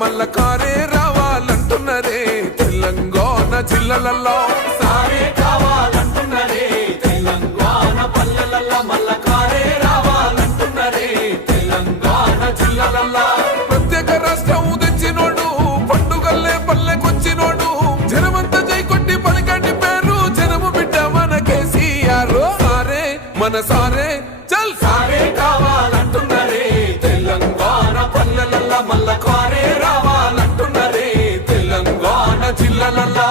మల్ల కారే రావాలంటున్నరే తెలంగాణ జిల్లాలలో సారే కావాలంటున్నరే తెలంగాణ పల్లెలలో మల్ల కారే రావాలంటున్నరే తెలంగాణ జిల్లాలలో ప్రత్యేక రాష్ట్రం తెచ్చినోడు పండుగల్లే పల్లెకొచ్చినోడు జనమంతా జై కొట్టి పలికండి పేరు జనము బిడ్డ మన కేసీఆర్ సారే మన సారే చల్ సారే కావాలంటున్నరే తెలంగాణ పల్లెలలో మల్ల కారే రావాలంటున్నరే తెలంగాణ జిల్లాలలో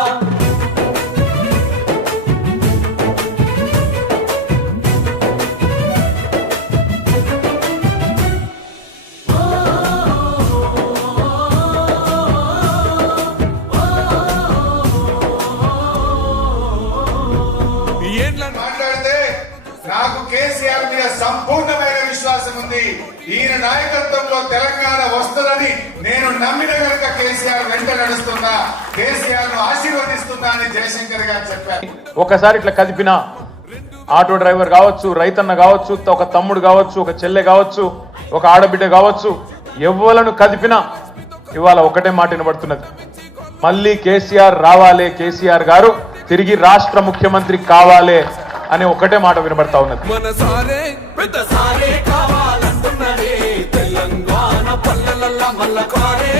మాట్లాడితే నాకు కేసీఆర్ మీద సంపూర్ణమైన విశ్వాసం ఉంది. ఈయన నాయకత్వంలో తెలంగాణ వస్తుందని నేను నమ్మిన కనుక కేసీఆర్ వెంట నడుస్తున్నా, కేసీఆర్ ను ఆశీర్వదిస్తున్నా అని జయశంకర్ గారు చెప్పారు. ఒకసారి ఇట్లా కదిపిన ఆటో డ్రైవర్ కావచ్చు, రైతన్న కావచ్చు, ఒక తమ్ముడు కావచ్చు, ఒక చెల్లె కావచ్చు, ఒక ఆడబిడ్డ కావచ్చు, ఎవ్వలను కదిపినా ఇవాళ ఒకటే మాట వినబడుతున్నది, మళ్ళీ కేసీఆర్ రావాలి, కేసీఆర్ గారు తిరిగి రాష్ట్ర ముఖ్యమంత్రి కావాలి అని ఒకటే మాట వినబడతా ఉన్నది. మన సారే పెద్ద సారే కావాలంటున్నరే తెలంగాణ పల్లెలలో మల్ల కారే